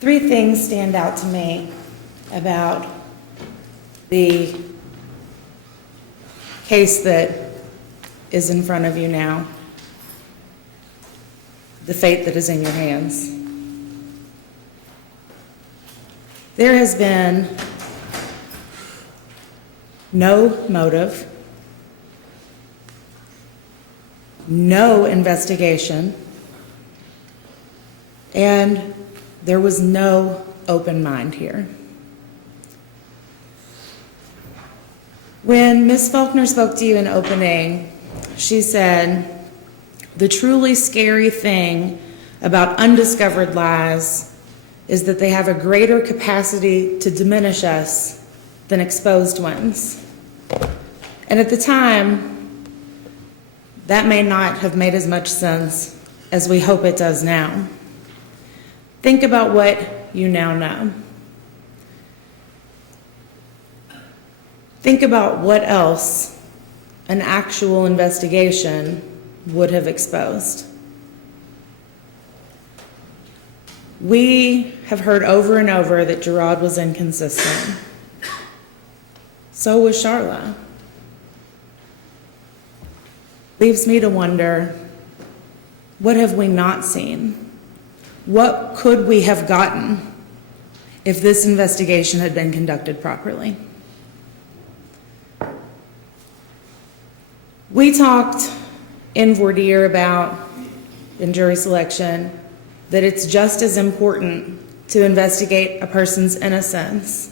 Three things stand out to me about the case that is in front of you now, the fate that is in your hands. There has been no motive, no investigation, and there was no open mind here. When Ms. Faulkner spoke to you in opening, she said, "The truly scary thing about undiscovered lies is that they have a greater capacity to diminish us than exposed ones." And at the time, that may not have made as much sense as we hope it does now. Think about what you now know. Think about what else an actual investigation would have exposed. We have heard over and over that Gerard was inconsistent. So was Charla. Leaves me to wonder, what have we not seen? What could we have gotten if this investigation had been conducted properly? We talked in voir dire about, in jury selection, that it's just as important to investigate a person's innocence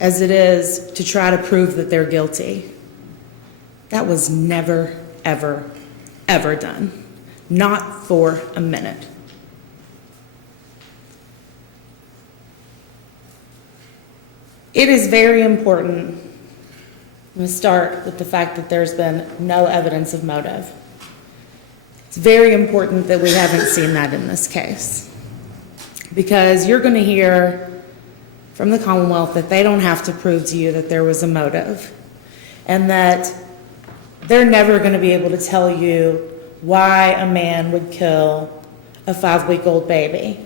as it is to try to prove that they're guilty. That was never, ever, ever done. Not for a minute. It is very important. I'm going to start with the fact that there's been no evidence of motive. It's very important that we haven't seen that in this case, because you're going to hear from the Commonwealth that they don't have to prove to you that there was a motive, and that they're never going to be able to tell you why a man would kill a 5-week-old baby.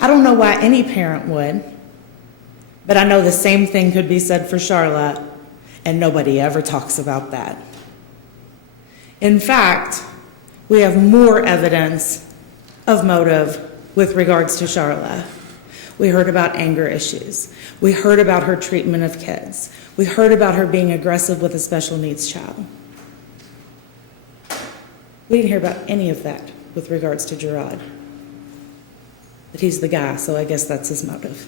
I don't know why any parent would, but I know the same thing could be said for Charlotte, and nobody ever talks about that. In fact, we have more evidence of motive with regards to Charlotte. We heard about anger issues. We heard about her treatment of kids. We heard about her being aggressive with a special needs child. We didn't hear about any of that with regards to Gerard. But he's the guy, so I guess that's his motive.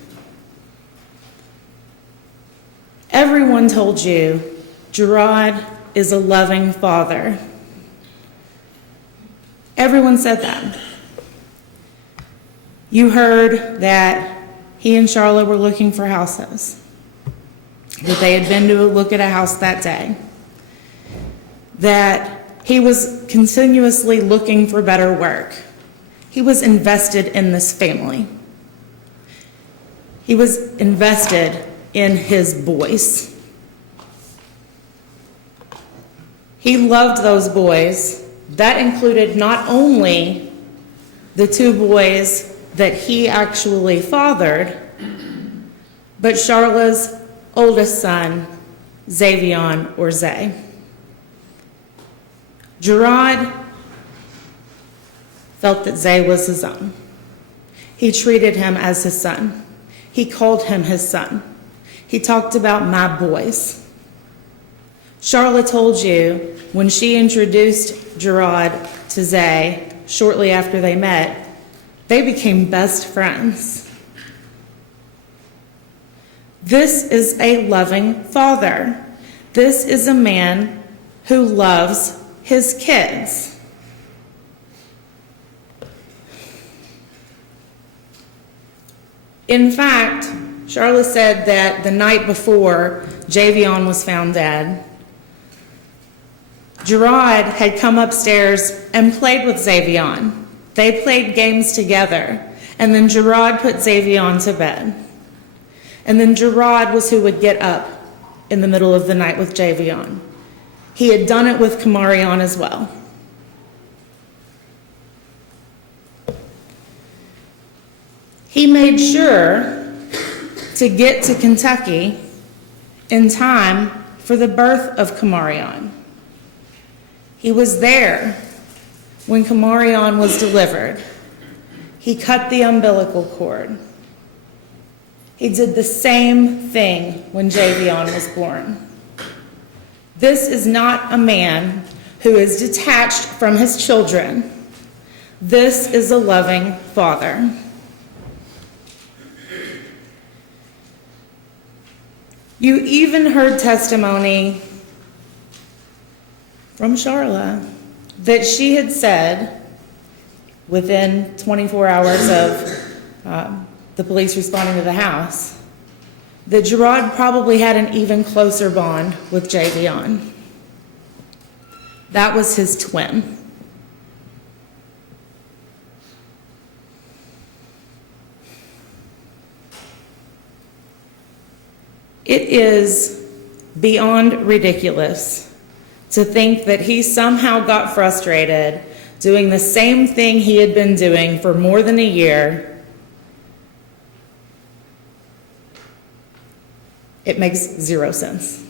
Everyone told you Gerard is a loving father. Everyone said that. You heard that he and Charlotte were looking for houses, that they had been to look at a house that day, that he was continuously looking for better work. He was invested in this family. He was invested in his boys. He loved those boys. That included not only the 2 boys that he actually fathered, but Charla's oldest son, Xavion or Zay. Gerard felt that Zay was his own. He treated him as his son. He called him his son. He talked about my boys. Charlotte told you when she introduced Gerard to Zay shortly after they met, they became best friends. This is a loving father. This is a man who loves his kids. In fact, Charlotte said that the night before Javion was found dead, Gerard had come upstairs and played with Xavion. They played games together, and then Gerard put Xavion to bed. And then Gerard was who would get up in the middle of the night with Javion. He had done it with Kamarion as well. He made sure to get to Kentucky in time for the birth of Kamarion. He was there when Kamarion was delivered. He cut the umbilical cord. He did the same thing when Javion was born. This is not a man who is detached from his children. This is a loving father. You even heard testimony from Charla that she had said within 24 hours of the police responding to the house that Gerard probably had an even closer bond with Javion. That was his twin. It is beyond ridiculous to think that he somehow got frustrated doing the same thing he had been doing for more than a year. It makes zero sense.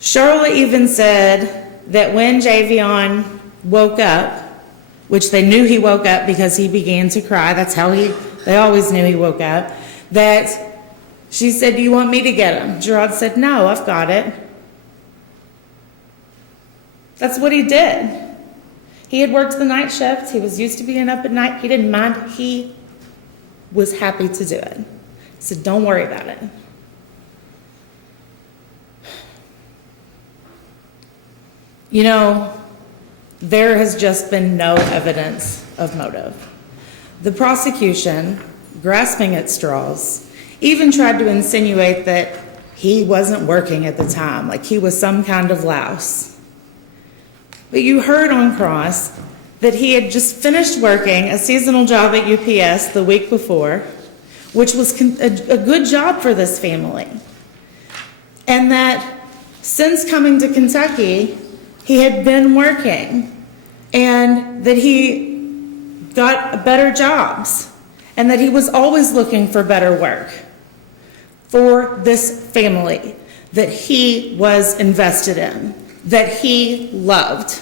Charla even said that when Javion woke up, which they knew he woke up because he began to cry, that's how they always knew he woke up, that she said, "Do you want me to get him?" Gerard said, "No, I've got it." That's what he did. He had worked the night shift. He was used to being up at night. He didn't mind. He was happy to do it. He said, "Don't worry about it." You know, there has just been no evidence of motive. The prosecution, grasping at straws, even tried to insinuate that he wasn't working at the time, like he was some kind of louse. But you heard on cross that he had just finished working a seasonal job at UPS the week before, which was a good job for this family. And that since coming to Kentucky, he had been working, and that he got better jobs, and that he was always looking for better work for this family that he was invested in, that he loved.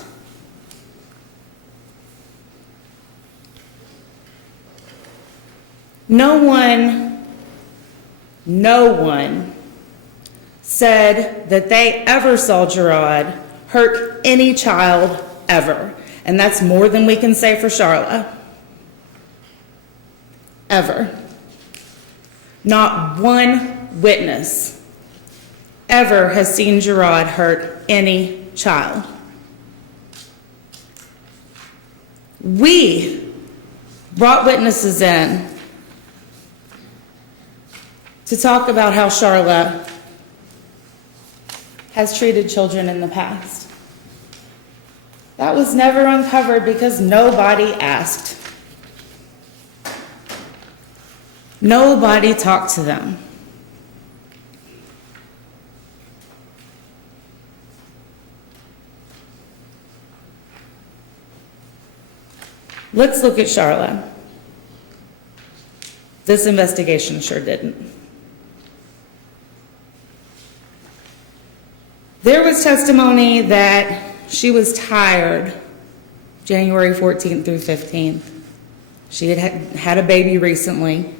No one said that they ever saw Gerard hurt any child ever. And that's more than we can say for Charla. Ever. Not one witness ever has seen Gerard hurt any child. We brought witnesses in to talk about how Charla has treated children in the past. That was never uncovered because nobody asked. Nobody talked to them. Let's look at Charla. This investigation sure didn't. There was testimony that she was tired January 14th through 15th. She had a baby recently.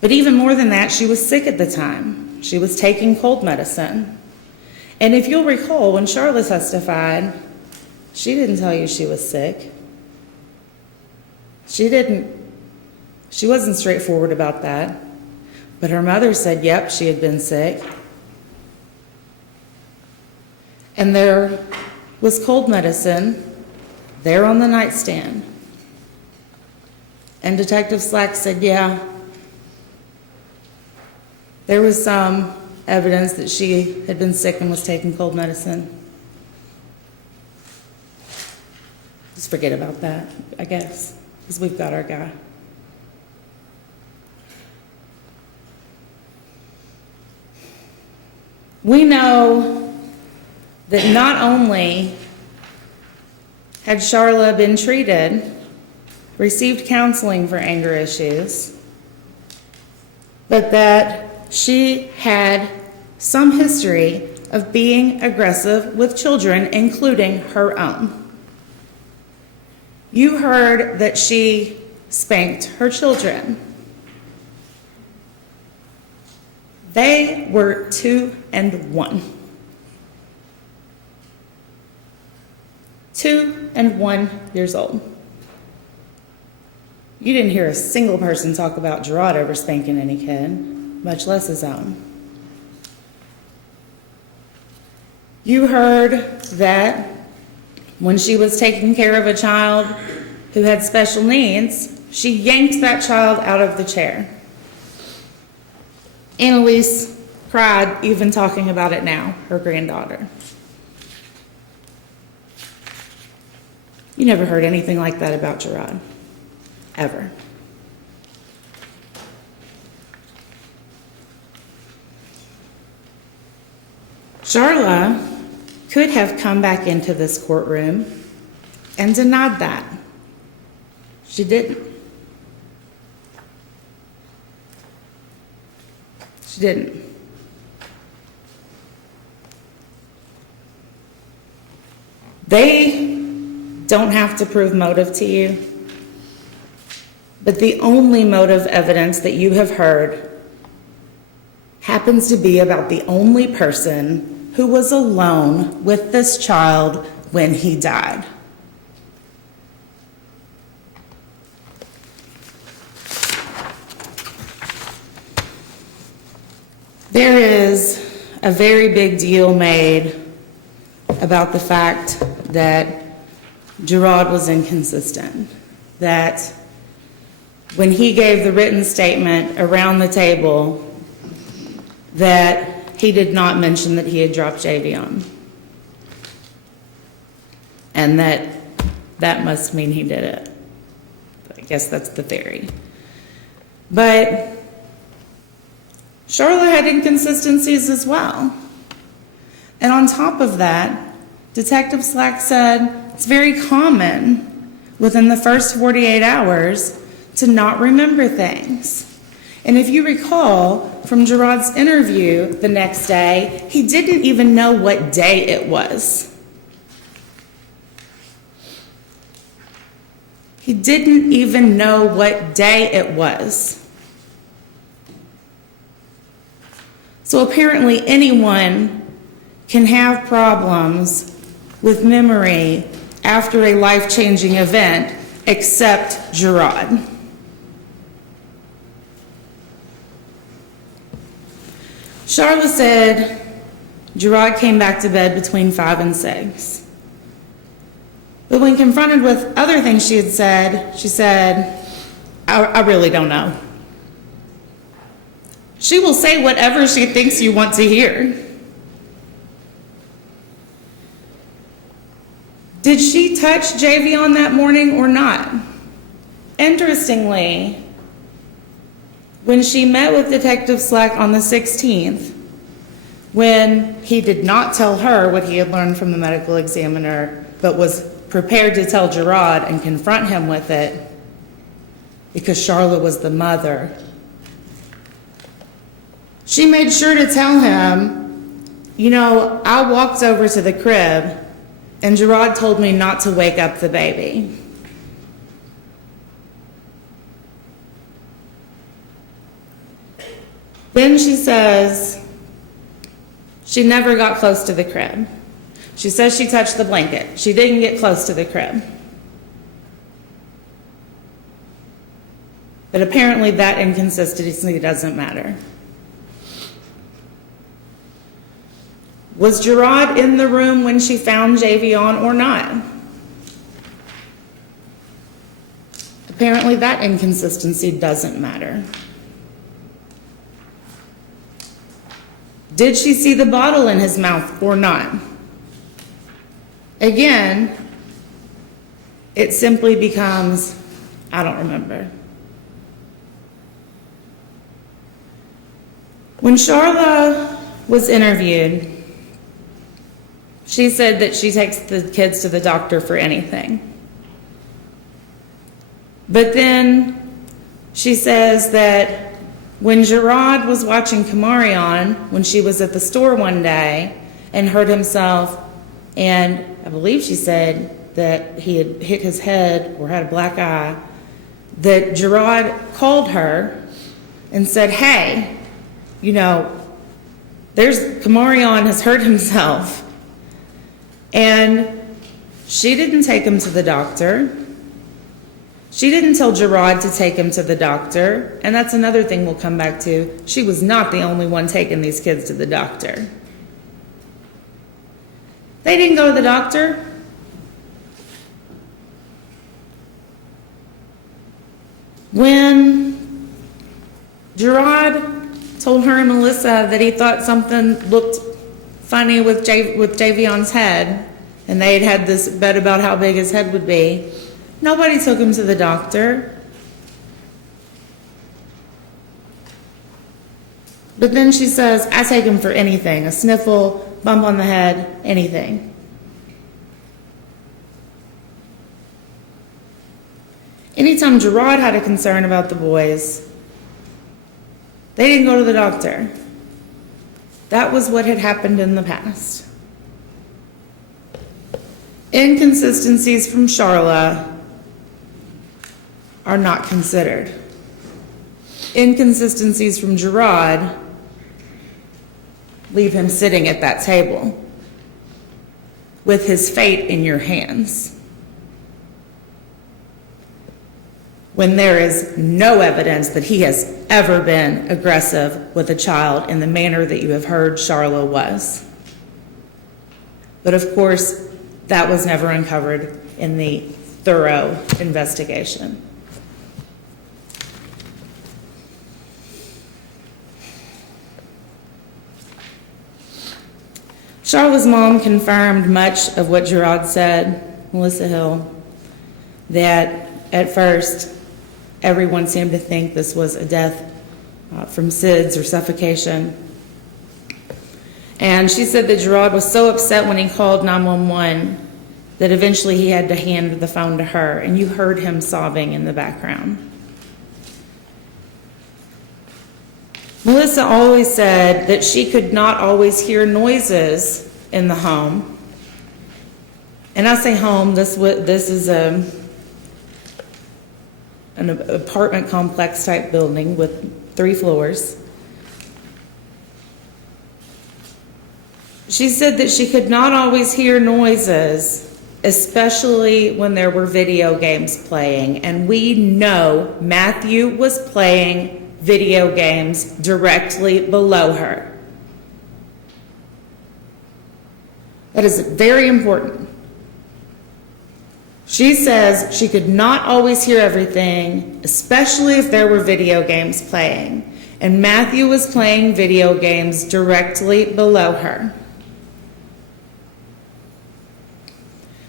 But even more than that, she was sick at the time. She was taking cold medicine. And if you'll recall, when Charla testified, she didn't tell you she was sick. She wasn't straightforward about that. But her mother said, yep, she had been sick. And there was cold medicine there on the nightstand. And Detective Slack said, yeah, there was some evidence that she had been sick and was taking cold medicine. Just forget about that, I guess, because we've got our guy. We know that not only had Charla been treated received counseling for anger issues, but that she had some history of being aggressive with children, including her own. You heard that she spanked her children. They were 2 and 1. 2 and 1 years old. You didn't hear a single person talk about Gerard ever spanking any kid, much less his own. You heard that when she was taking care of a child who had special needs, she yanked that child out of the chair. Annalise cried even talking about it now, her granddaughter. You never heard anything like that about Gerard, ever. Charla could have come back into this courtroom and denied that. She didn't. She didn't. They don't have to prove motive to you, but the only motive evidence that you have heard happens to be about the only person who was alone with this child when he died. There is a very big deal made about the fact that Gerard was inconsistent, that when he gave the written statement around the table, that he did not mention that he had dropped Javion, and that must mean he did it. I guess that's the theory. But Charla had inconsistencies as well. And on top of that, Detective Slack said it's very common within the first 48 hours to not remember things. And if you recall from Gerard's interview the next day, he didn't even know what day it was. He didn't even know what day it was. So apparently anyone can have problems with memory after a life-changing event except Gerard. Charla said Gerard came back to bed between 5 and 6. But when confronted with other things she said, I really don't know. She will say whatever she thinks you want to hear. Did she touch Javion that morning or not? Interestingly, when she met with Detective Slack on the 16th, when he did not tell her what he had learned from the medical examiner, but was prepared to tell Gerard and confront him with it, because Charla was the mother, she made sure to tell him, you know, I walked over to the crib and Gerard told me not to wake up the baby. Then she says she never got close to the crib. She says she touched the blanket. She didn't get close to the crib. But apparently that inconsistency doesn't matter. Was Gerard in the room when she found Javion or not? Apparently that inconsistency doesn't matter. Did she see the bottle in his mouth or not? Again, it simply becomes, I don't remember. When Charla was interviewed, she said that she takes the kids to the doctor for anything. But then she says that when Gerard was watching Kamarion, when she was at the store one day and hurt himself, and I believe she said that he had hit his head or had a black eye, that Gerard called her and said, hey, you know, Kamarion has hurt himself. And she didn't take him to the doctor. She didn't tell Gerard to take him to the doctor. And that's another thing we'll come back to. She was not the only one taking these kids to the doctor. They didn't go to the doctor. When Gerard told her and Melissa that he thought something looked funny with Javion's head, and they had this bet about how big his head would be, nobody took him to the doctor. But then she says, I take him for anything, a sniffle, bump on the head, anything. Anytime Gerard had a concern about the boys, they didn't go to the doctor. That was what had happened in the past. Inconsistencies from Charla are not considered. Inconsistencies from Gerard leave him sitting at that table with his fate in your hands, when there is no evidence that he has ever been aggressive with a child in the manner that you have heard Charla was. But of course, that was never uncovered in the thorough investigation. Charla's mom confirmed much of what Gerard said, Melissa Hill, that at first everyone seemed to think this was a death from SIDS or suffocation. And she said that Gerard was so upset when he called 911 that eventually he had to hand the phone to her, and you heard him sobbing in the background. Melissa always said that she could not always hear noises in the home. And I say home, this is an apartment complex type building with 3 floors. She said that she could not always hear noises, especially when there were video games playing. And we know Matthew was playing video games directly below her. That is very important. She says she could not always hear everything, especially if there were video games playing. And Matthew was playing video games directly below her.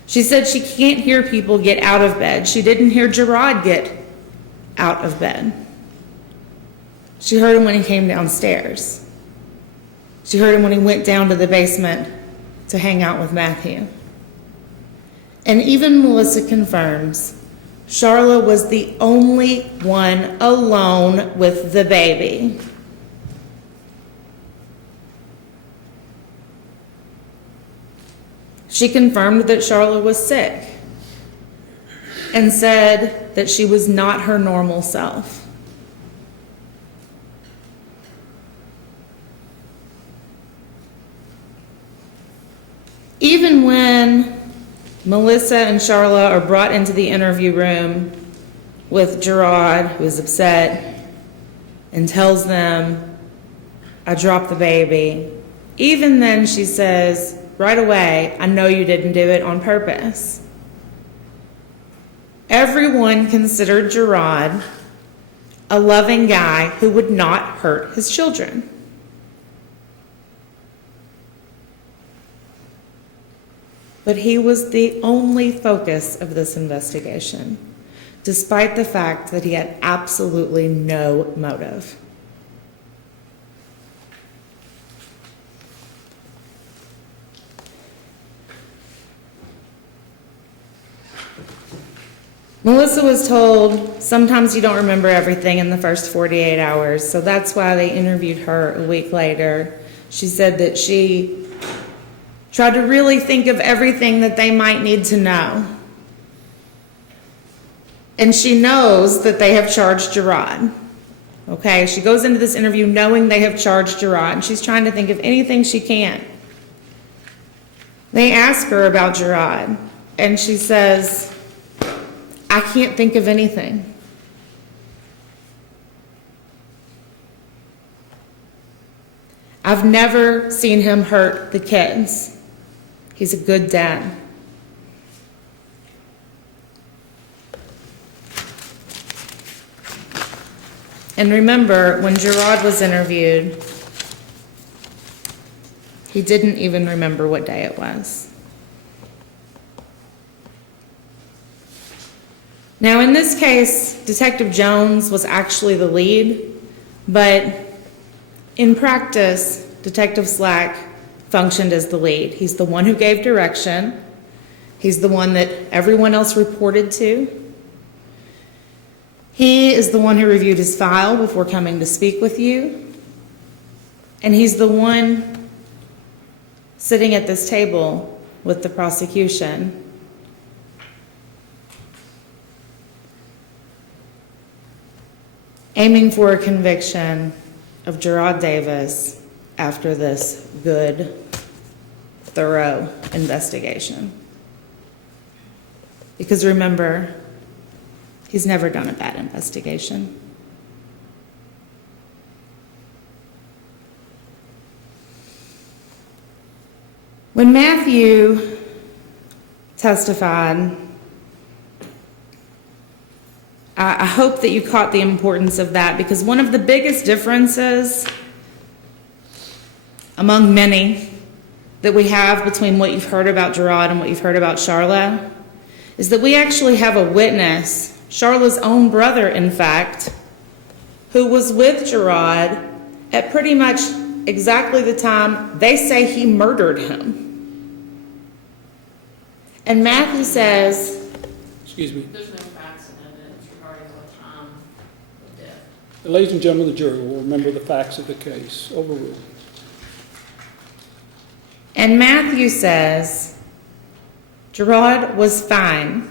She said she can't hear people get out of bed. She didn't hear Gerard get out of bed. She heard him when he came downstairs. She heard him when he went down to the basement to hang out with Matthew. And even Melissa confirms Charla was the only one alone with the baby. She confirmed that Charla was sick and said that she was not her normal self. Even when Melissa and Charla are brought into the interview room with Gerard, who is upset, and tells them, I dropped the baby. Even then she says, right away, I know you didn't do it on purpose. Everyone considered Gerard a loving guy who would not hurt his children. But he was the only focus of this investigation, despite the fact that he had absolutely no motive. Melissa was told, sometimes you don't remember everything in the first 48 hours, so that's why they interviewed her a week later. She said that she tried to really think of everything that they might need to know. And she knows that they have charged Gerard. Okay, she goes into this interview knowing they have charged Gerard, and she's trying to think of anything she can. They ask her about Gerard, and she says, I can't think of anything. I've never seen him hurt the kids. He's a good dad. And remember, when Gerard was interviewed, he didn't even remember what day it was. Now, in this case, Detective Jones was actually the lead, but in practice, Detective Slack functioned as the lead. He's the one who gave direction. He's the one that everyone else reported to. He is the one who reviewed his file before coming to speak with you. And he's the one sitting at this table with the prosecution. Aiming for a conviction of Gerard Davis after this good, thorough investigation. Because remember, he's never done a bad investigation. When Matthew testified, I hope that you caught the importance of that, because one of the biggest differences among many that we have between what you've heard about Gerard and what you've heard about Charla is that we actually have a witness, Charla's own brother, in fact, who was with Gerard at pretty much exactly the time they say he murdered him. And Matthew says, Excuse me. There's no facts and evidence regarding what time of death. Ladies and gentlemen of the jury will remember the facts of the case. Overruled. and Matthew says, Gerard was fine.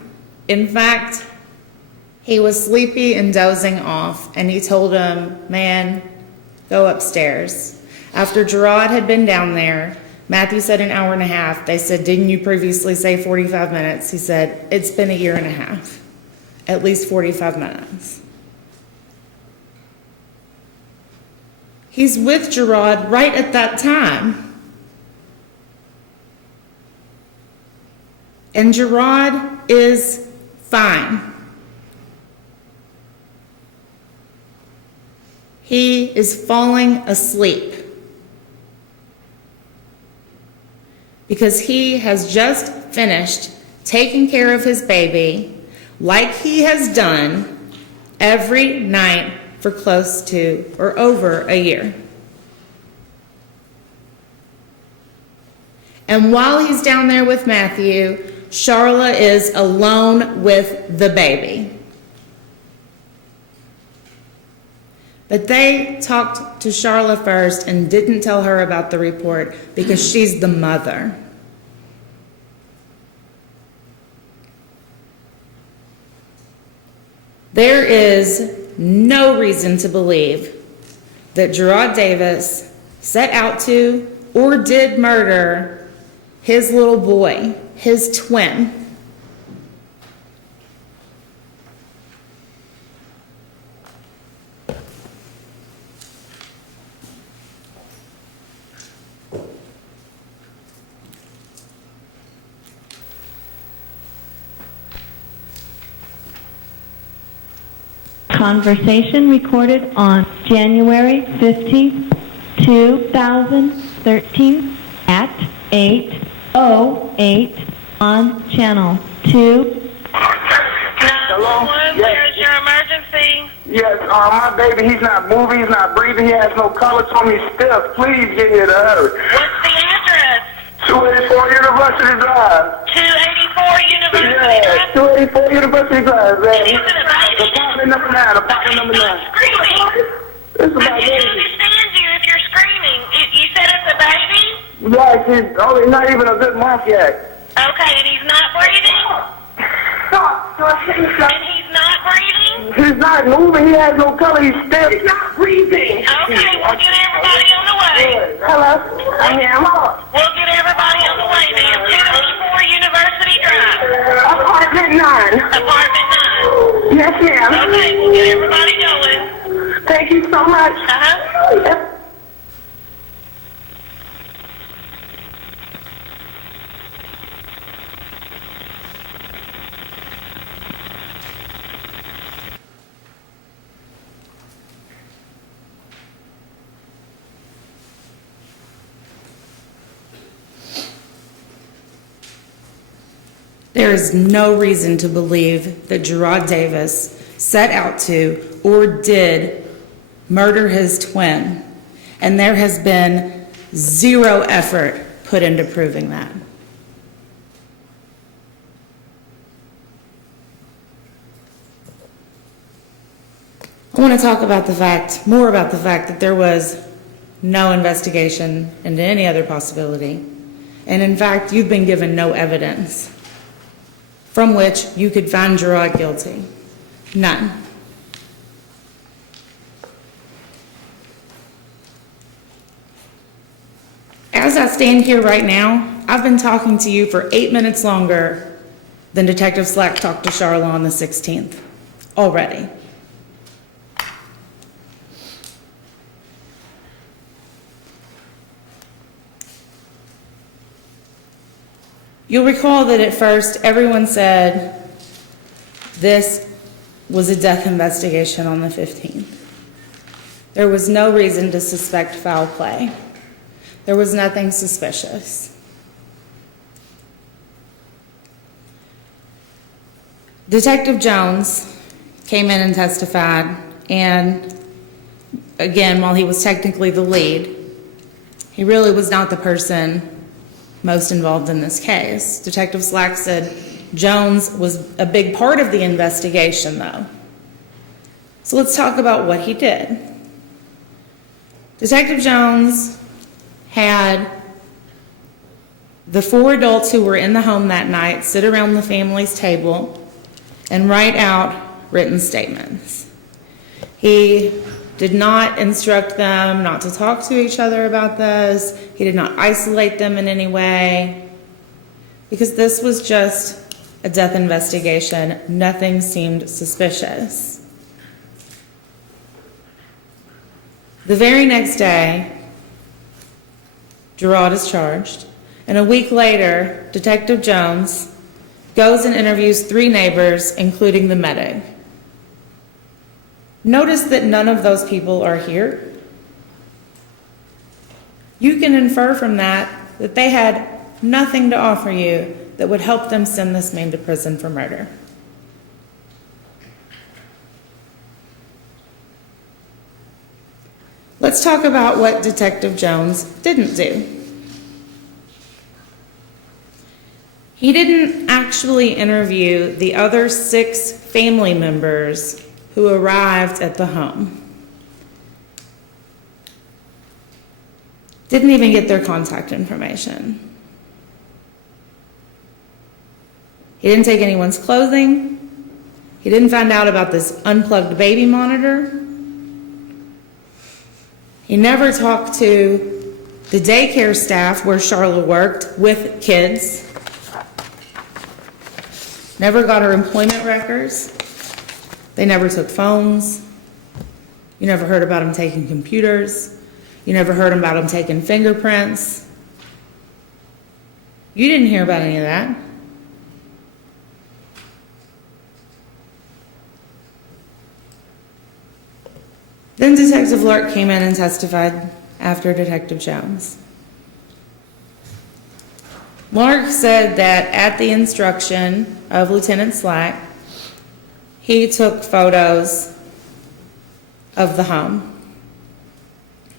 In fact, he was sleepy and dozing off, and he told him, man, go upstairs. After Gerard had been down there, Matthew said an hour and a half. They said, didn't you previously say 45 minutes? He said, it's been a year and a half, at least 45 minutes. He's with Gerard right at that time. And Gerard is fine. He is falling asleep because he has just finished taking care of his baby like he has done every night for close to or over a year. And while he's down there with Matthew, Charla is alone with the baby. But they talked to Charla first and didn't tell her about the report because she's the mother. There is no reason to believe that Gerard Davis set out to or did murder his little boy, his twin. Conversation recorded on January 15th, 2013 at 8:08 on Channel 2. Hello? Where's your emergency? Yes, my baby, he's not moving, he's not breathing, he has no color to him, he's stiff. Please get here to hurry. What's the address? 284 University Drive. 284 University University Yeah, Drive? 284 University Drive, man. Is it a baby? Apartment number 9, apartment number 9. Screaming. It's I about can't baby. understand you if you're screaming. You said it's a baby? Yeah, she's only not even a good month yet. Okay, and he's not breathing? Stop. And he's not breathing? He's not moving. He has no color. He's still. He's not breathing. Okay, we'll get everybody on the way. Hello? I'm here. We'll get everybody on the way, ma'am. 284 University Drive. Apartment 9. Apartment 9. Yes, ma'am. Okay, we'll get everybody going. Thank you so much. Uh-huh. There is no reason to believe that Gerard Davis set out to or did murder his twin, and there has been zero effort put into proving that. I want to talk about more about the fact that there was no investigation into any other possibility, and in fact, you've been given no evidence from which you could find Gerard guilty. None. As I stand here right now, I've been talking to you for 8 minutes longer than Detective Slack talked to Charla on the 16th already. You'll recall that at first everyone said this was a death investigation on the 15th. There was no reason to suspect foul play. There was nothing suspicious. Detective Jones came in and testified, and again, while he was technically the lead, he really was not the person most involved in this case. Detective Slack said Jones was a big part of the investigation, though. So let's talk about what he did. Detective Jones had the 4 adults who were in the home that night sit around the family's table and write out written statements. He did not instruct them not to talk to each other about this. He did not isolate them in any way, because this was just a death investigation. Nothing seemed suspicious. The very next day, Gerard is charged, and a week later, Detective Jones goes and interviews 3 neighbors, including the medic. Notice that none of those people are here. You can infer from that that they had nothing to offer you that would help them send this man to prison for murder. Let's talk about what Detective Jones didn't do. He didn't actually interview the other 6 family members who arrived at the home. Didn't even get their contact information. He didn't take anyone's clothing. He didn't find out about this unplugged baby monitor. He never talked to the daycare staff where Charla worked with kids. Never got her employment records. They never took phones. You never heard about them taking computers. You never heard about them taking fingerprints. You didn't hear about any of that. Then Detective Lark came in and testified after Detective Jones. Lark said that at the instruction of Lieutenant Slack, he took photos of the home,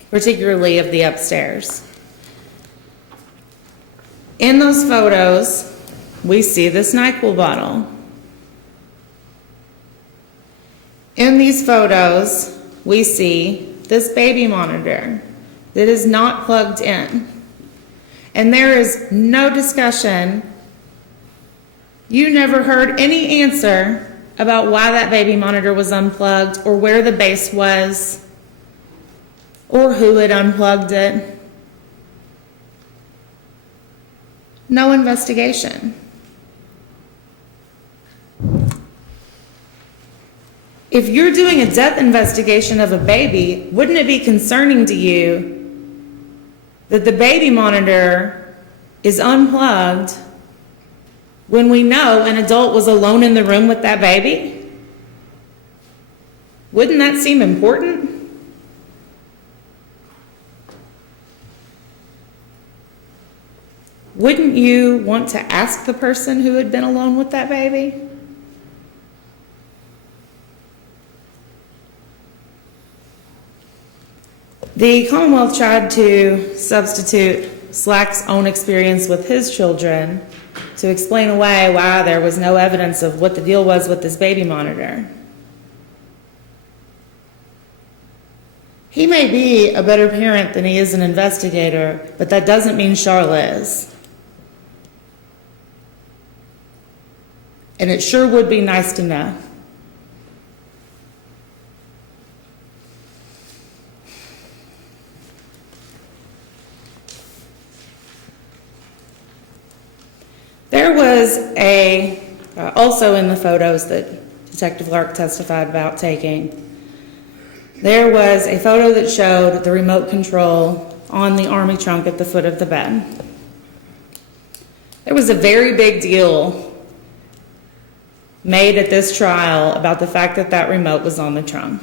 particularly of the upstairs. In those photos, we see this NyQuil bottle. In these photos, we see this baby monitor that is not plugged in. And there is no discussion. You never heard any answer about why that baby monitor was unplugged or where the base was or who had unplugged it. No investigation. If you're doing a death investigation of a baby, wouldn't it be concerning to you that the baby monitor is unplugged when we know an adult was alone in the room with that baby? Wouldn't that seem important? Wouldn't you want to ask the person who had been alone with that baby? The Commonwealth tried to substitute Slack's own experience with his children to explain away why there was no evidence of what the deal was with this baby monitor. He may be a better parent than he is an investigator, but that doesn't mean Charla is. And it sure would be nice to know. There was also in the photos that Detective Lark testified about taking, there was a photo that showed the remote control on the army trunk at the foot of the bed. There was a very big deal made at this trial about the fact that that remote was on the trunk.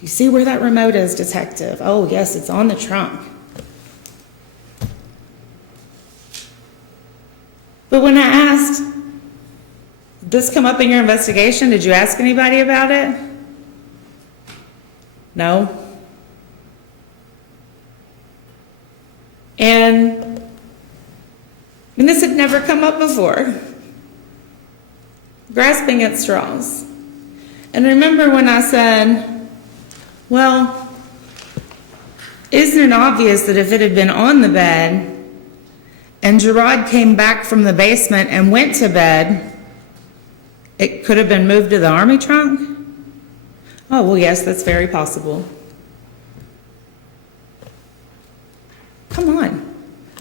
You see where that remote is, Detective? Oh, yes, it's on the trunk. But when I asked, did this come up in your investigation? Did you ask anybody about it? No. And this had never come up before. Grasping at straws. And remember when I said, well, isn't it obvious that if it had been on the bed and Gerard came back from the basement and went to bed, it could have been moved to the army trunk? Oh, well, yes, that's very possible. Come on.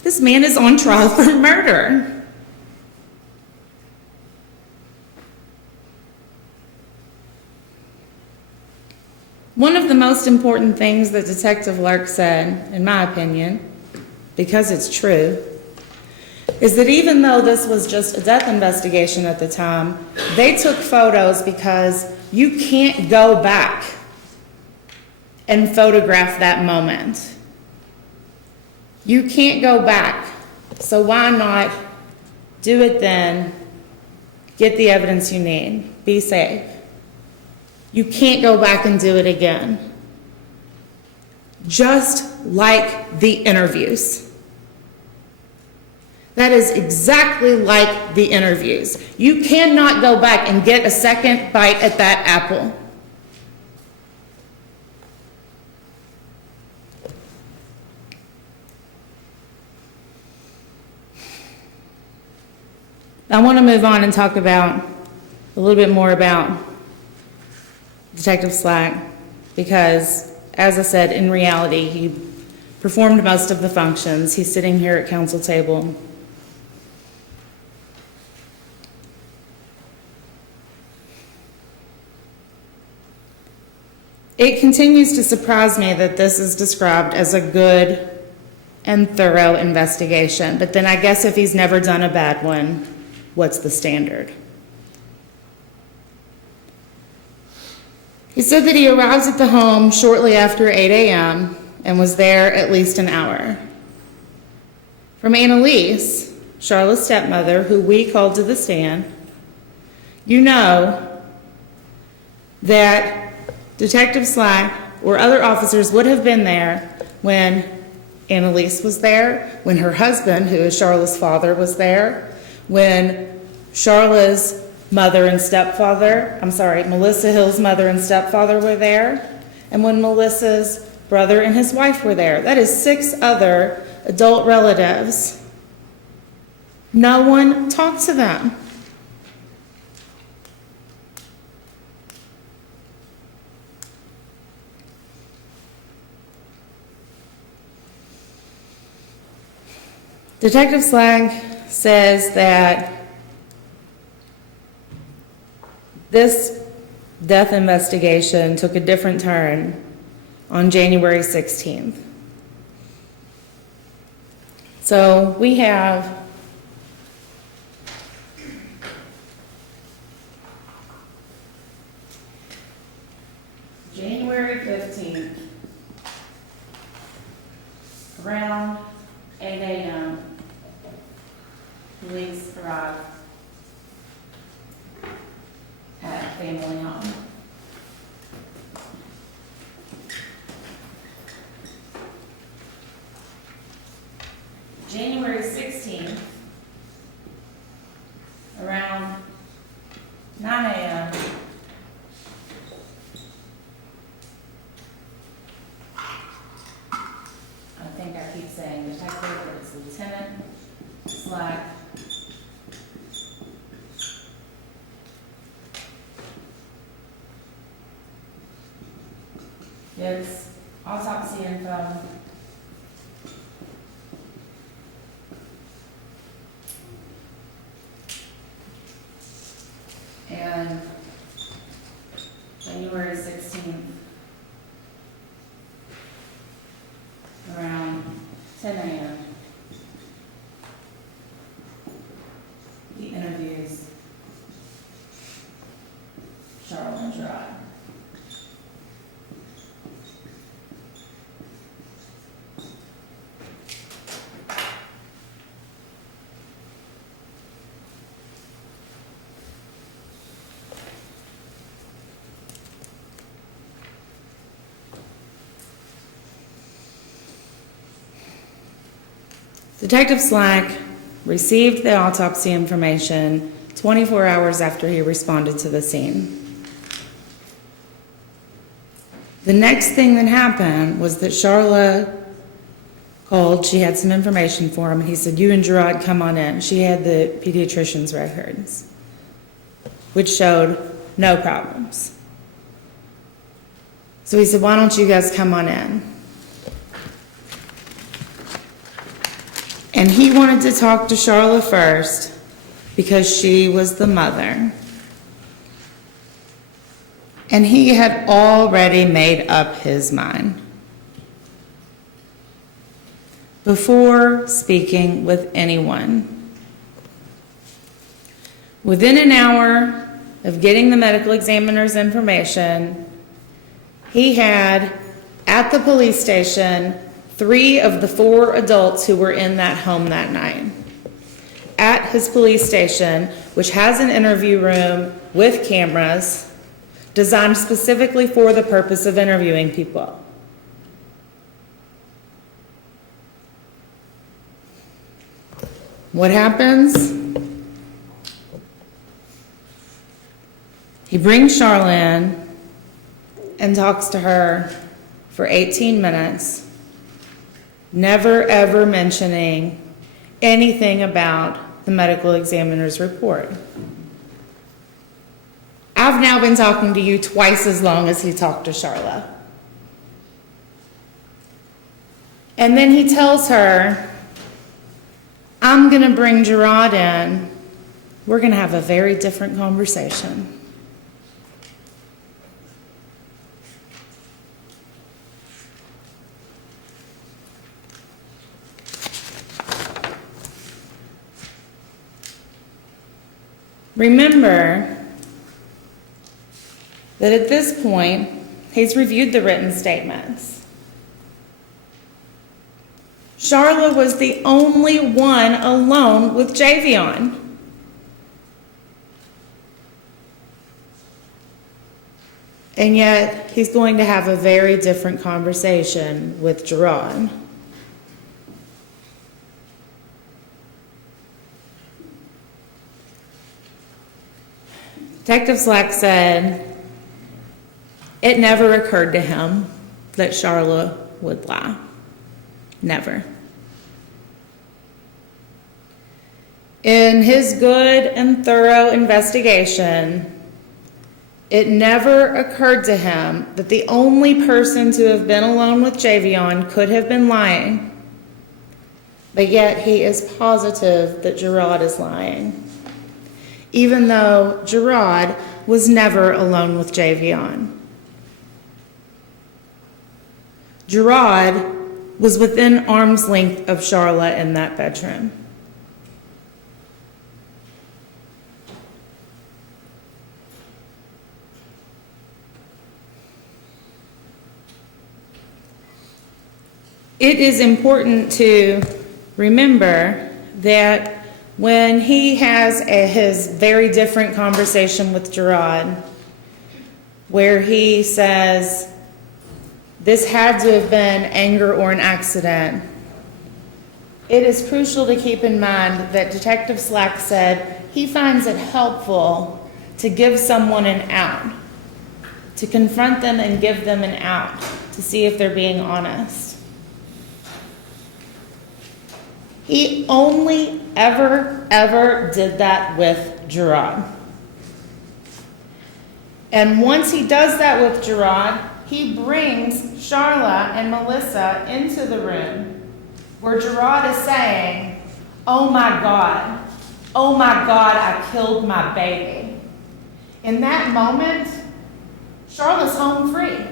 This man is on trial for murder. One of the most important things that Detective Lark said, in my opinion, because it's true, is that even though this was just a death investigation at the time, they took photos because you can't go back and photograph that moment. You can't go back, so why not do it then, get the evidence you need, be safe. You can't go back and do it again. Just like the interviews. That is exactly like the interviews. You cannot go back and get a second bite at that apple. I want to move on and talk about a little bit more about Detective Slack because, as I said, in reality, he performed most of the functions. He's sitting here at counsel table. It continues to surprise me that this is described as a good and thorough investigation, but then I guess if he's never done a bad one, what's the standard? He said that he arrives at the home shortly after 8 a.m. and was there at least an hour. From Annalise, Charlotte's stepmother, who we called to the stand, you know that Detective Slack or other officers would have been there when Annalise was there, when her husband, who is Charla's father, was there, when Charla's mother and stepfather, Melissa Hill's mother and stepfather were there, and when Melissa's brother and his wife were there. That is 6 other adult relatives. No one talked to them. Detective Slag says that this death investigation took a different turn on January 16th. So we have January 15th, around 8 a.m., police arrived at family home. January 16th, around 9 a.m., I think I keep saying detective, but it's Lieutenant Slack. Gives autopsy info. And January 16th, around 10 a.m., he interviews Charlotte and Gerard. Detective Slack received the autopsy information 24 hours after he responded to the scene. The next thing that happened was that Charla called. She had some information for him. He said, "You and Gerard come on in." She had the pediatrician's records, which showed no problems. So he said, "Why don't you guys come on in?" And he wanted to talk to Charla first because she was the mother. And he had already made up his mind before speaking with anyone. Within an hour of getting the medical examiner's information, he had, at the police station, 3 of the 4 adults who were in that home that night. At his police station, which has an interview room with cameras designed specifically for the purpose of interviewing people. What happens? He brings Charla in and talks to her for 18 minutes. Never ever mentioning anything about the medical examiner's report. I've now been talking to you twice as long as he talked to Charla. And then he tells her, "I'm going to bring Gerard in. We're going to have a very different conversation." Remember that at this point, he's reviewed the written statements. Charla was the only one alone with Javion. And yet, he's going to have a very different conversation with Gerard. Detective Slack said it never occurred to him that Charla would lie. Never. In his good and thorough investigation, it never occurred to him that the only person to have been alone with Javion could have been lying. But yet he is positive that Gerard is lying, even though Gerard was never alone with Javion. Gerard was within arm's length of Charla in that bedroom. It is important to remember that when he has his very different conversation with Gerard, where he says, this had to have been anger or an accident, it is crucial to keep in mind that Detective Slack said he finds it helpful to give someone an out, to confront them and give them an out, to see if they're being honest. He only ever did that with Gerard. And once he does that with Gerard, he brings Charla and Melissa into the room where Gerard is saying, oh my God, I killed my baby. In that moment, Charla's home free.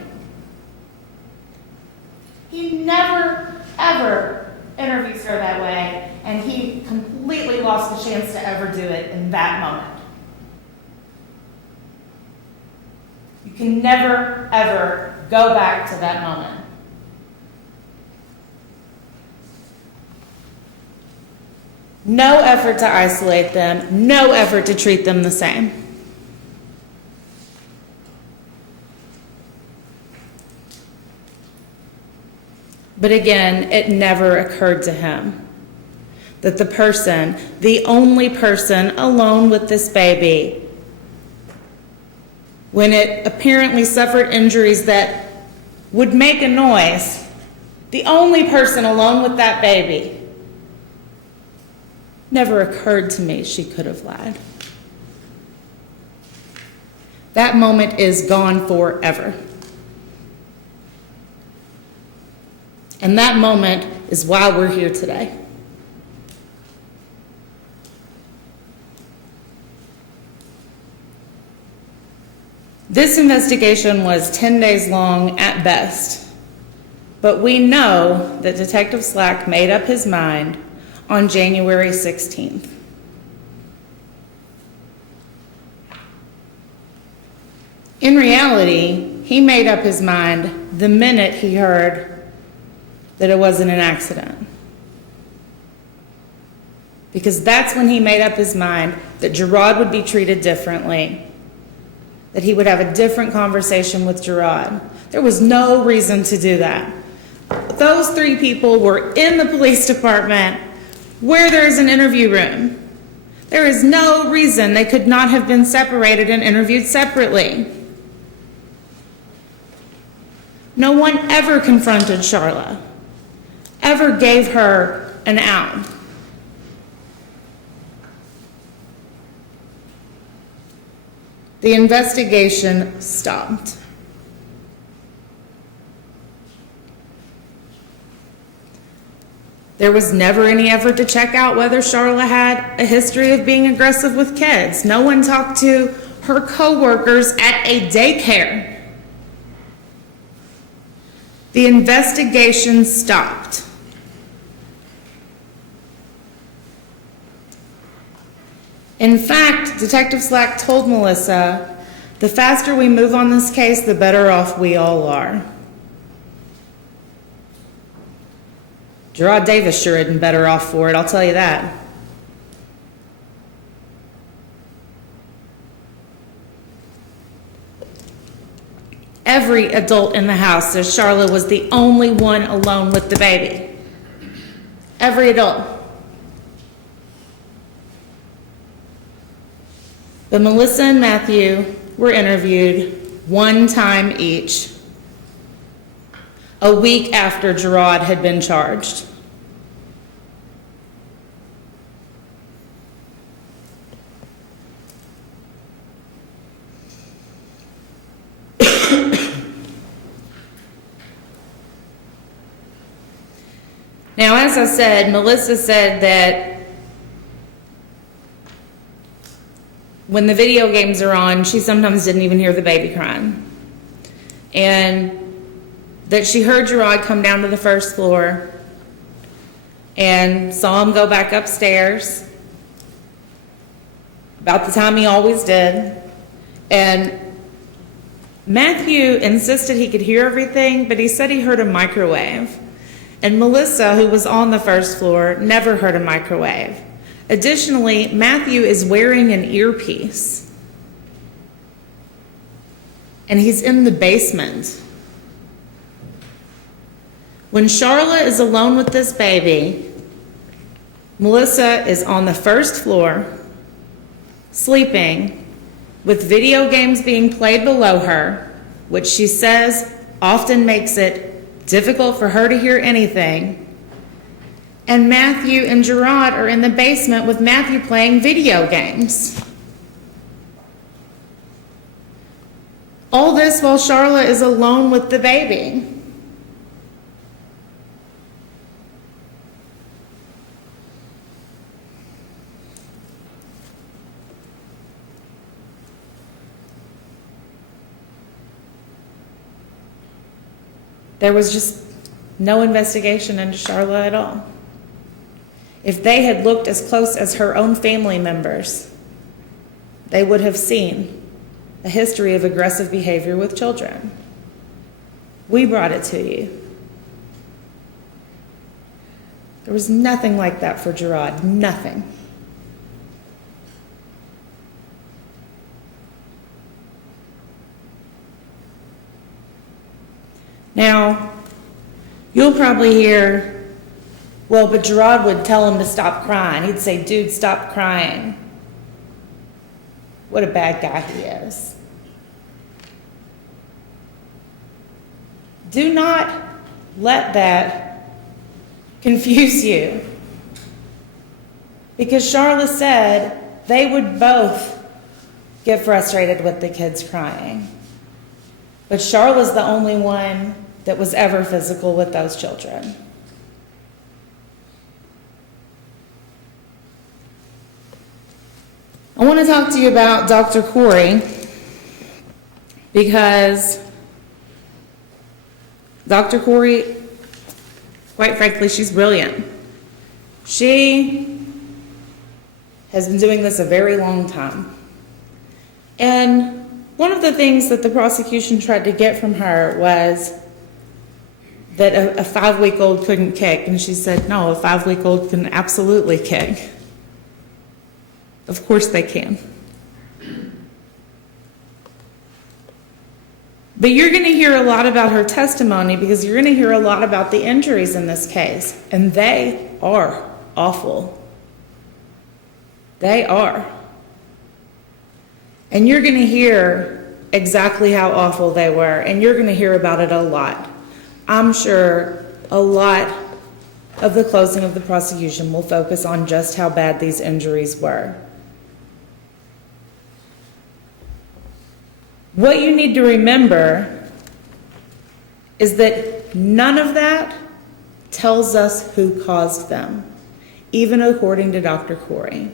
He never, ever interviews her that way, and he completely lost the chance to ever do it in that moment. You can never, ever go back to that moment. No effort to isolate them, no effort to treat them the same. But again, it never occurred to him that the person, the only person alone with this baby, when it apparently suffered injuries that would make a noise, the only person alone with that baby, never occurred to me she could have lied. That moment is gone forever. And that moment is why we're here today. This investigation was 10 days long at best, but we know that Detective Slack made up his mind on January 16th. In reality, he made up his mind the minute he heard that it wasn't an accident. Because that's when he made up his mind that Gerard would be treated differently, that he would have a different conversation with Gerard. There was no reason to do that. Those three people were in the police department where there is an interview room. There is no reason they could not have been separated and interviewed separately. No one ever confronted Charla, ever gave her an out. The investigation stopped. There was never any effort to check out whether Charla had a history of being aggressive with kids. No one talked to her coworkers at a daycare. The investigation stopped. In fact, Detective Slack told Melissa, the faster we move on this case, the better off we all are. Gerard Davis sure isn't better off for it, I'll tell you that. Every adult in the house says Charla was the only one alone with the baby. Every adult. But Melissa and Matthew were interviewed one time each, a week after Gerard had been charged. Now, as I said, Melissa said that when the video games are on, she sometimes didn't even hear the baby crying. And that she heard Gerard come down to the first floor and saw him go back upstairs about the time he always did. And Matthew insisted he could hear everything, but he said he heard a microwave. And Melissa, who was on the first floor, never heard a microwave. Additionally, Matthew is wearing an earpiece. And he's in the basement. When Charlotte is alone with this baby, Melissa is on the first floor, sleeping, with video games being played below her, which she says often makes it difficult for her to hear anything. And Matthew and Gerard are in the basement with Matthew playing video games. All this while Charlotte is alone with the baby. There was just no investigation into Charlotte at all. If they had looked as close as her own family members, they would have seen a history of aggressive behavior with children. We brought it to you. There was nothing like that for Gerard, nothing. Now, you'll probably hear, well, but Gerard would tell him to stop crying. He'd say, dude, stop crying. What a bad guy he is. Do not let that confuse you. Because Charlotte said they would both get frustrated with the kids crying. But Charlotte's the only one that was ever physical with those children. I want to talk to you about Dr. Corey, because Dr. Corey, quite frankly, she's brilliant. She has been doing this a very long time. And one of the things that the prosecution tried to get from her was that a 5-week-old couldn't kick. And she said, no, a 5-week-old can absolutely kick. Of course they can. But you're going to hear a lot about her testimony, because you're going to hear a lot about the injuries in this case. And they are awful. They are. And you're going to hear exactly how awful they were, and you're going to hear about it a lot. I'm sure a lot of the closing of the prosecution will focus on just how bad these injuries were. What you need to remember is that none of that tells us who caused them, even according to Dr. Corey.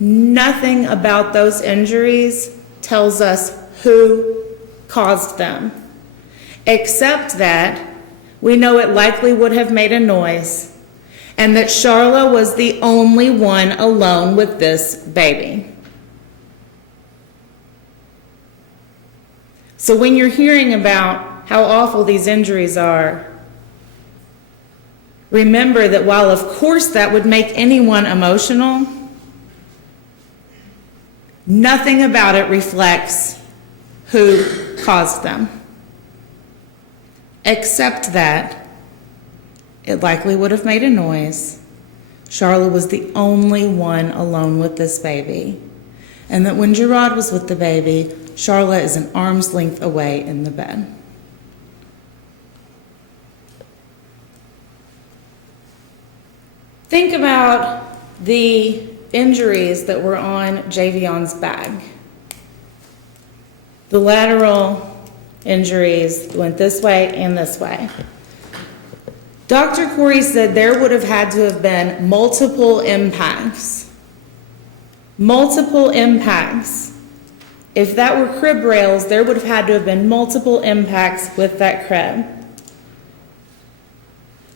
Nothing about those injuries tells us who caused them, except that we know it likely would have made a noise, and that Charla was the only one alone with this baby. So when you're hearing about how awful these injuries are, remember that while of course that would make anyone emotional, nothing about it reflects who caused them, except that it likely would have made a noise. Charla was the only one alone with this baby. and that when Gerard was with the baby, Charla is an arm's length away in the bed. Think about the injuries that were on Javion's bag. The lateral injuries went this way and this way. Dr. Corey said there would have had to have been multiple impacts. Multiple impacts. If that were crib rails, there would have had to have been multiple impacts with that crib.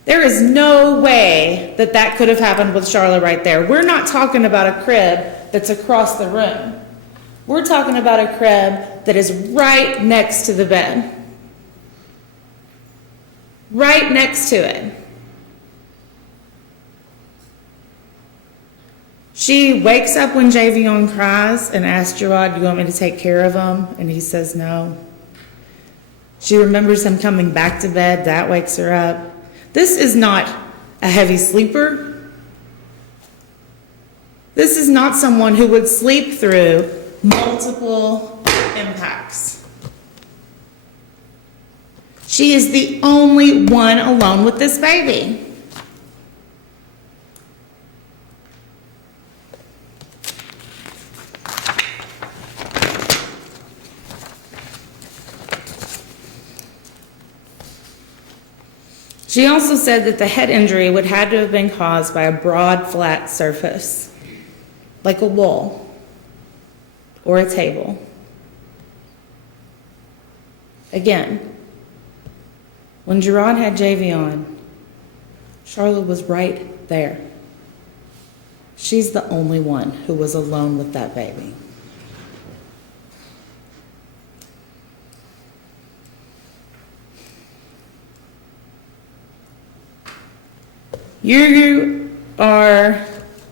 There is no way that that could have happened with Charla right there. We're not talking about a crib that's across the room. We're talking about a crib that is right next to the bed. Right next to it. She wakes up when Javion cries and asks Gerard, "Do you want me to take care of him?" And he says no. She remembers him coming back to bed. That wakes her up. This is not a heavy sleeper. This is not someone who would sleep through multiple impacts. She is the only one alone with this baby. She also said that the head injury would have to have been caused by a broad, flat surface, like a wall or a table. Again, when Gerard had Javion, Charla was right there. She's the only one who was alone with that baby. You are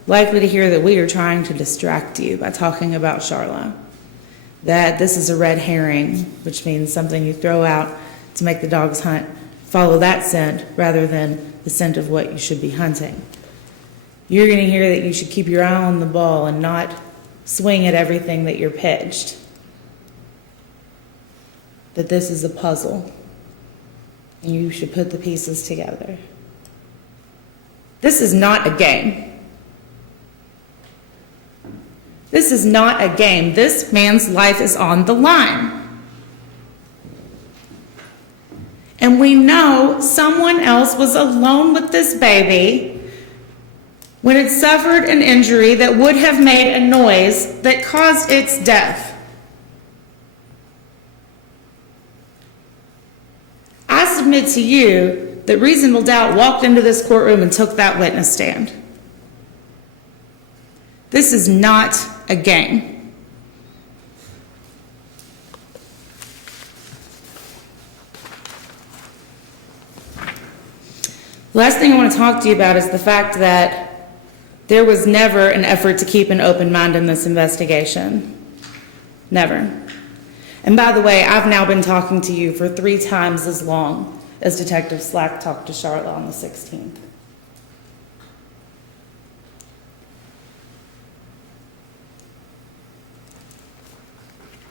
likely to hear that we are trying to distract you by talking about Charla. That this is a red herring, which means something you throw out to make the dogs follow that scent rather than the scent of what you should be hunting. You're going to hear that you should keep your eye on the ball and not swing at everything that you're pitched. That this is a puzzle and you should put the pieces together. This is not a game. This is not a game. This man's life is on the line. And we know someone else was alone with this baby when it suffered an injury that would have made a noise that caused its death. I submit to you that reasonable doubt walked into this courtroom and took that witness stand. This is not a game. The last thing I want to talk to you about is the fact that there was never an effort to keep an open mind in this investigation. Never. And by the way, I've now been talking to you for 3 times as long as Detective Slack talked to Charlotte on the 16th.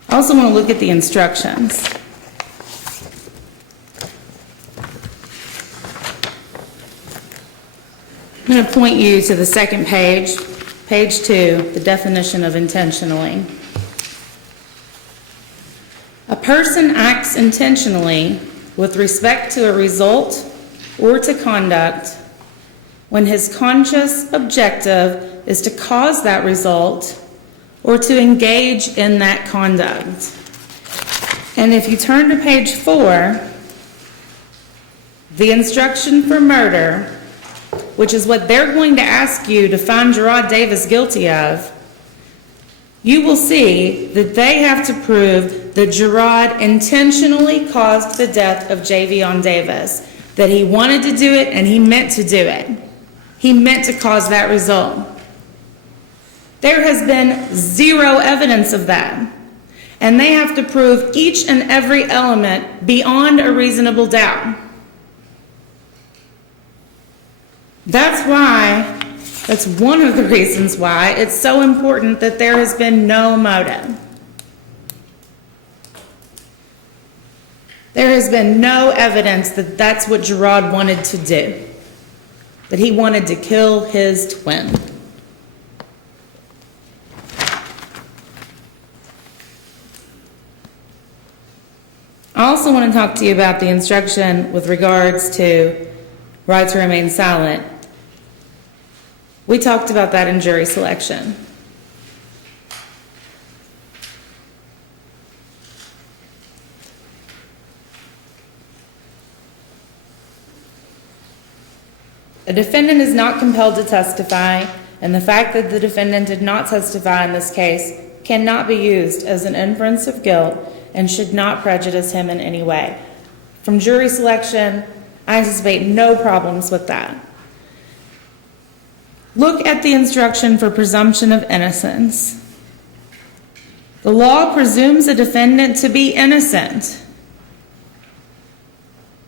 I also want to look at the instructions. I'm going to point you to the second page, page 2, the definition of intentionally. A person acts intentionally with respect to a result or to conduct when his conscious objective is to cause that result or to engage in that conduct. And if you turn to page 4, the instruction for murder, which is what they're going to ask you to find Gerard Davis guilty of, you will see that they have to prove that Gerard intentionally caused the death of Javion Davis, that he wanted to do it and he meant to do it. He meant to cause that result. There has been 0 evidence of that, and they have to prove each and every element beyond a reasonable doubt. That's why That's one of the reasons why it's so important that there has been no motive. There has been no evidence that that's what Gerard wanted to do, that he wanted to kill his twin. I also want to talk to you about the instruction with regards to right to remain silent. We talked about that in jury selection. A defendant is not compelled to testify, and the fact that the defendant did not testify in this case cannot be used as an inference of guilt and should not prejudice him in any way. From jury selection, I anticipate no problems with that. Look at the instruction for presumption of innocence. The law presumes a defendant to be innocent.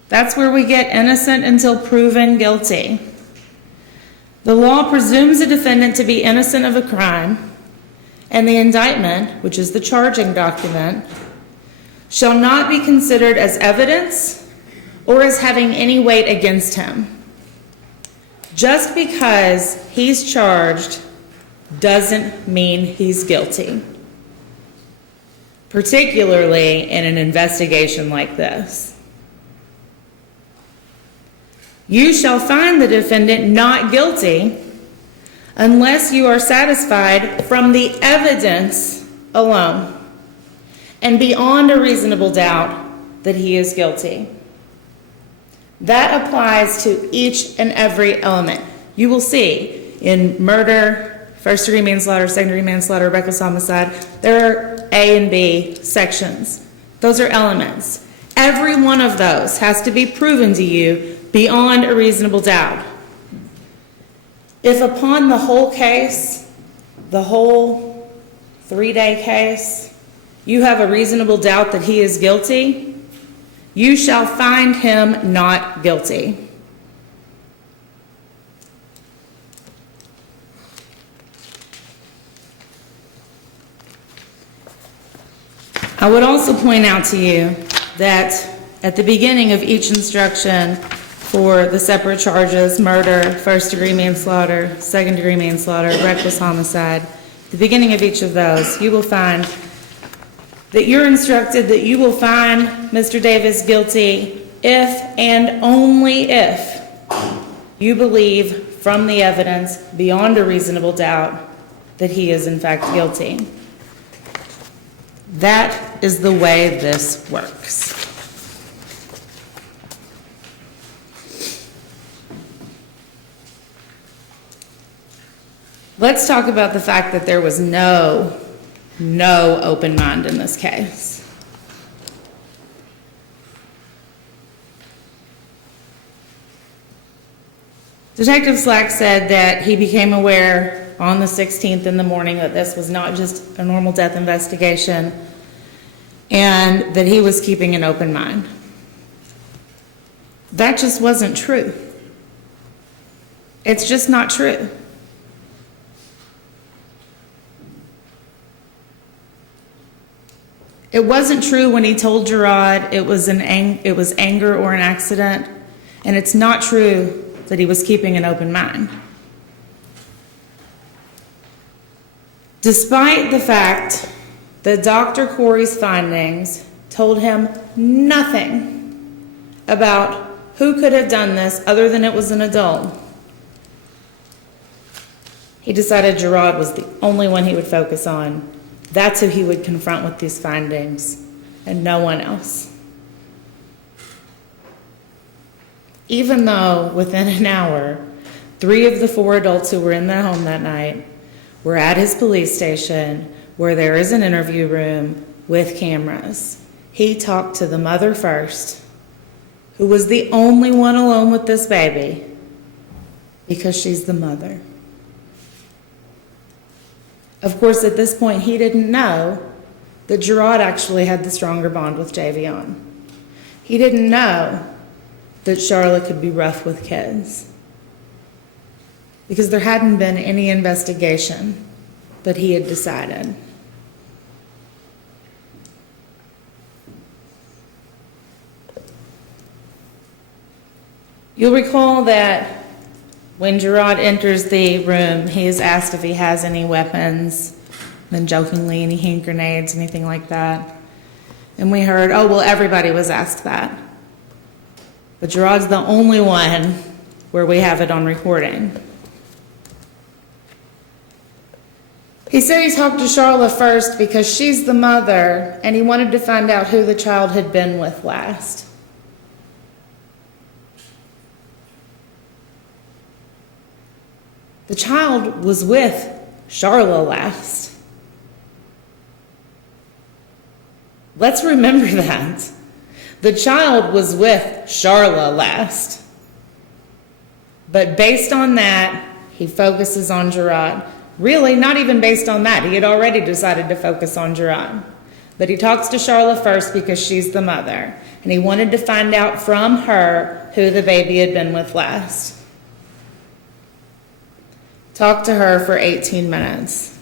That's where we get innocent until proven guilty. The law presumes a defendant to be innocent of a crime, and the indictment, which is the charging document, shall not be considered as evidence or as having any weight against him. Just because he's charged doesn't mean he's guilty, particularly in an investigation like this. You shall find the defendant not guilty unless you are satisfied from the evidence alone and beyond a reasonable doubt that he is guilty. That applies to each and every element. You will see in murder, first-degree manslaughter, second-degree manslaughter, reckless homicide, there are A and B sections. Those are elements. Every one of those has to be proven to you beyond a reasonable doubt. If upon the whole case, the whole 3-day case, you have a reasonable doubt that he is guilty, you shall find him not guilty. I would also point out to you that at the beginning of each instruction for the separate charges, murder, first-degree manslaughter, second-degree manslaughter, reckless homicide, at the beginning of each of those, you will find that you're instructed that you will find Mr. Davis guilty if and only if you believe from the evidence beyond a reasonable doubt that he is in fact guilty. That is the way this works. Let's talk about the fact that there was no open mind in this case. Detective Slack said that he became aware on the 16th in the morning that this was not just a normal death investigation and that he was keeping an open mind. That just wasn't true. It's just not true. It wasn't true when he told Gerard it was anger or an accident, and it's not true that he was keeping an open mind. Despite the fact that Dr. Corey's findings told him nothing about who could have done this other than it was an adult, he decided Gerard was the only one he would focus on. That's who he would confront with these findings, and no one else. Even though within an hour, 3 of the 4 adults who were in the home that night were at his police station where there is an interview room with cameras. He talked to the mother first, who was the only one alone with this baby, because she's the mother. Of course, at this point, he didn't know that Gerard actually had the stronger bond with Javion. He didn't know that Charlotte could be rough with kids. because there hadn't been any investigation, but he had decided. You'll recall that when Gerard enters the room, he is asked if he has any weapons, then jokingly, any hand grenades, anything like that. And we heard, oh, well, everybody was asked that. But Gerard's the only one where we have it on recording. He said he talked to Charla first because she's the mother, and he wanted to find out who the child had been with last. The child was with Charla last. Let's remember that. The child was with Charla last. But based on that, he focuses on Gerard. Really, not even based on that. He had already decided to focus on Gerard. But he talks to Charla first because she's the mother. And he wanted to find out from her who the baby had been with last. Talked to her for 18 minutes.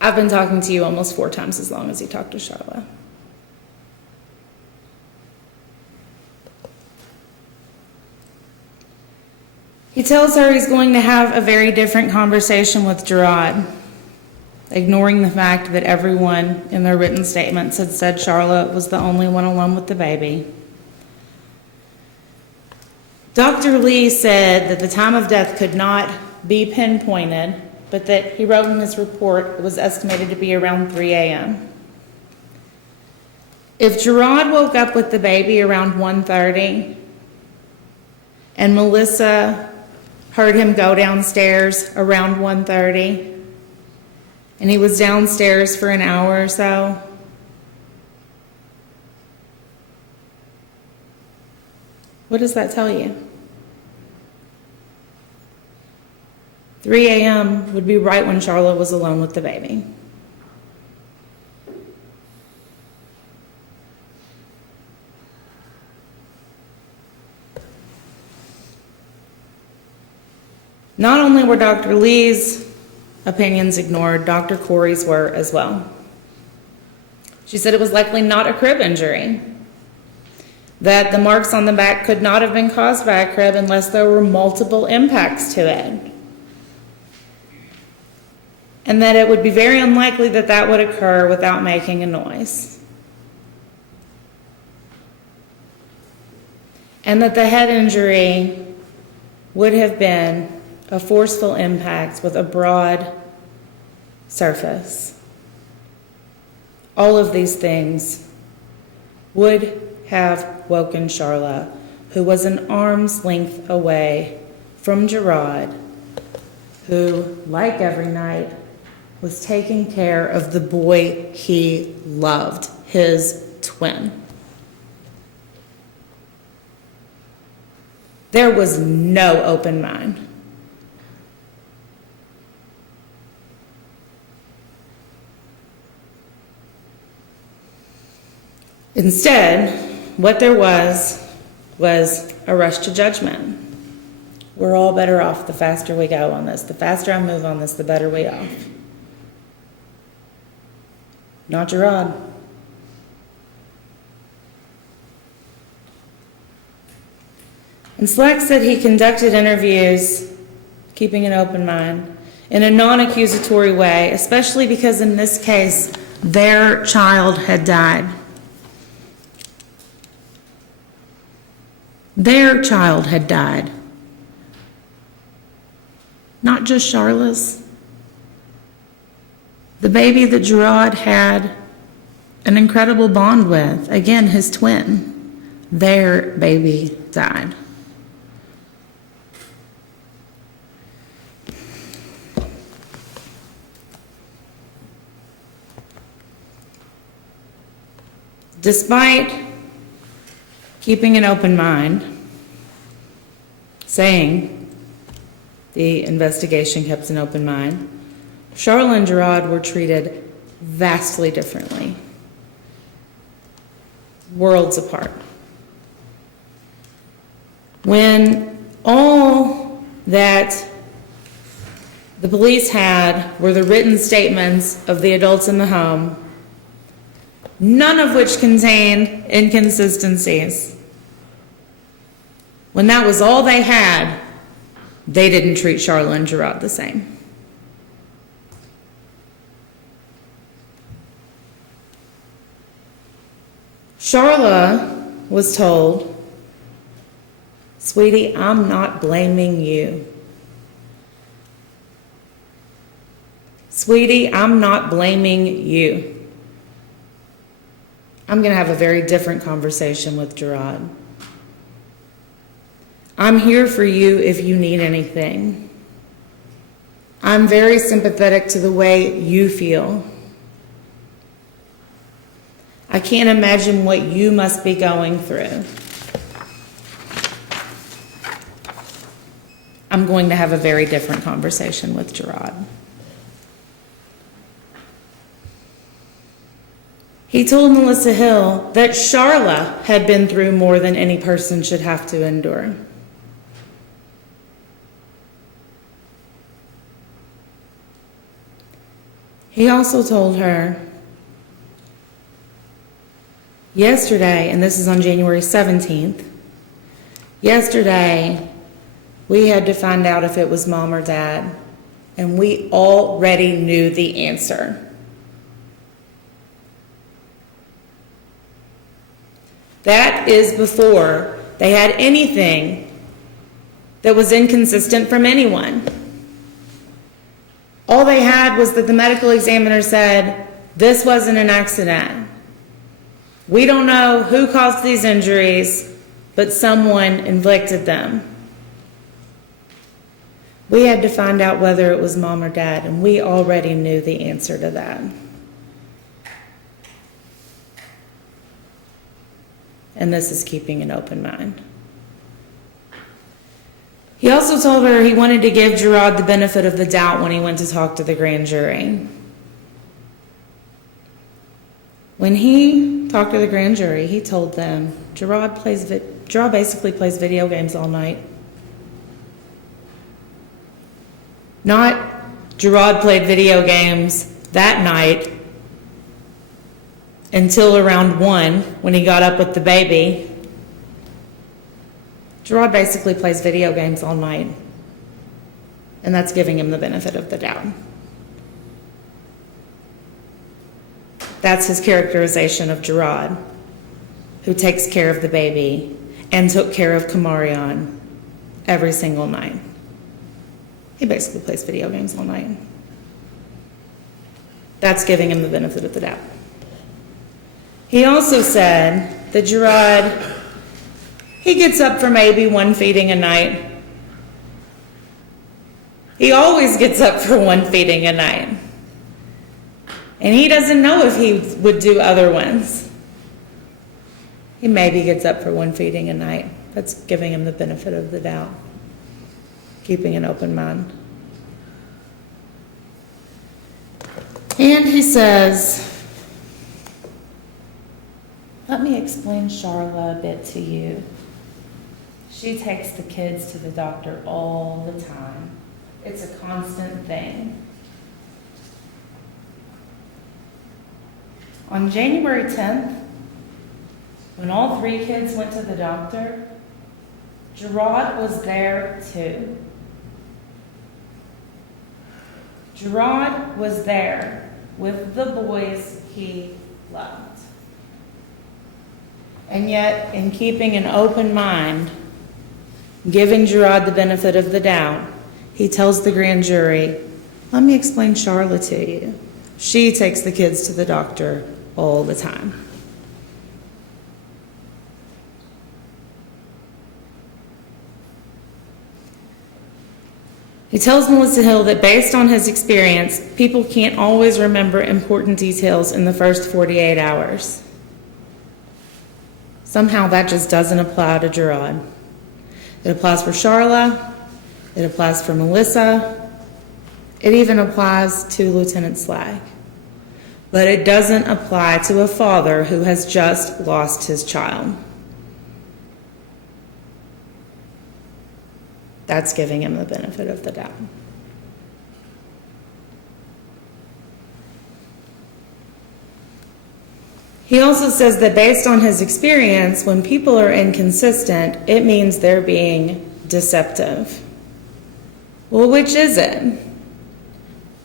I've been talking to you almost 4 times as long as he talked to Charla. He tells her he's going to have a very different conversation with Gerard, ignoring the fact that everyone in their written statements had said Charla was the only one alone with the baby. Dr. Lee said that the time of death could not be pinpointed, but that he wrote in his report it was estimated to be around 3 a.m. If Gerard woke up with the baby around 1:30 and Melissa heard him go downstairs around 1:30 and he was downstairs for an hour or so, what does that tell you? 3 a.m. would be right when Charla was alone with the baby. Not only were Dr. Lee's opinions ignored, Dr. Corey's were as well. She said it was likely not a crib injury, that the marks on the back could not have been caused by a crib unless there were multiple impacts to it, and that it would be very unlikely that that would occur without making a noise, and that the head injury would have been a forceful impact with a broad surface. All of these things would have woken Charla, who was an arm's length away from Gerard, who, like every night, was taking care of the boy he loved, his twin. There was no open mind. Instead, what there was a rush to judgment. We're all better off the faster we go on this. The faster I move on this, the better we off. Not Gerard. And Slack said he conducted interviews, keeping an open mind, in a non-accusatory way, especially because in this case, their child had died. Their child had died. Not just Charla's. The baby that Gerard had an incredible bond with, again, his twin, their baby died. Despite keeping an open mind, saying the investigation kept an open mind, Charla and Gerard were treated vastly differently, worlds apart. When all that the police had were the written statements of the adults in the home, none of which contained inconsistencies. When that was all they had, they didn't treat Charla and Gerard the same. Charla was told, "Sweetie, I'm not blaming you. Sweetie, I'm not blaming you." I'm going to have a very different conversation with Gerard. I'm here for you if you need anything. I'm very sympathetic to the way you feel. I can't imagine what you must be going through. I'm going to have a very different conversation with Gerard. He told Melissa Hill that Charla had been through more than any person should have to endure. He also told her yesterday, and this is on January 17th, yesterday we had to find out if it was mom or dad, and we already knew the answer. That is before they had anything that was inconsistent from anyone. All they had was that the medical examiner said, this wasn't an accident. We don't know who caused these injuries, but someone inflicted them. We had to find out whether it was mom or dad, and we already knew the answer to that. And this is keeping an open mind. He also told her he wanted to give Gerard the benefit of the doubt when he went to talk to the grand jury. When he talked to the grand jury, he told them Gerard basically plays video games all night. Not Gerard played video games that night until around 1 when he got up with the baby. Gerard basically plays video games all night, and that's giving him the benefit of the doubt. That's his characterization of Gerard, who takes care of the baby and took care of Kamarion every single night. He basically plays video games all night. That's giving him the benefit of the doubt. He also said that Gerard, he gets up for maybe 1 feeding a night. He always gets up for 1 feeding a night. And he doesn't know if he would do other ones. He maybe gets up for 1 feeding a night. That's giving him the benefit of the doubt, keeping an open mind. And he says, let me explain Charla a bit to you. She takes the kids to the doctor all the time. It's a constant thing. On January 10th, when all 3 kids went to the doctor, Gerard was there too. Gerard was there with the boys he loved. And yet, in keeping an open mind, giving Gerard the benefit of the doubt, he tells the grand jury, let me explain Charla to you. She takes the kids to the doctor all the time. He tells Melissa Hill that based on his experience, people can't always remember important details in the first 48 hours. Somehow that just doesn't apply to Gerard. It applies for Charla, it applies for Melissa, it even applies to Lieutenant Slag. But it doesn't apply to a father who has just lost his child. That's giving him the benefit of the doubt. He also says that based on his experience, when people are inconsistent, it means they're being deceptive. Well, which is it?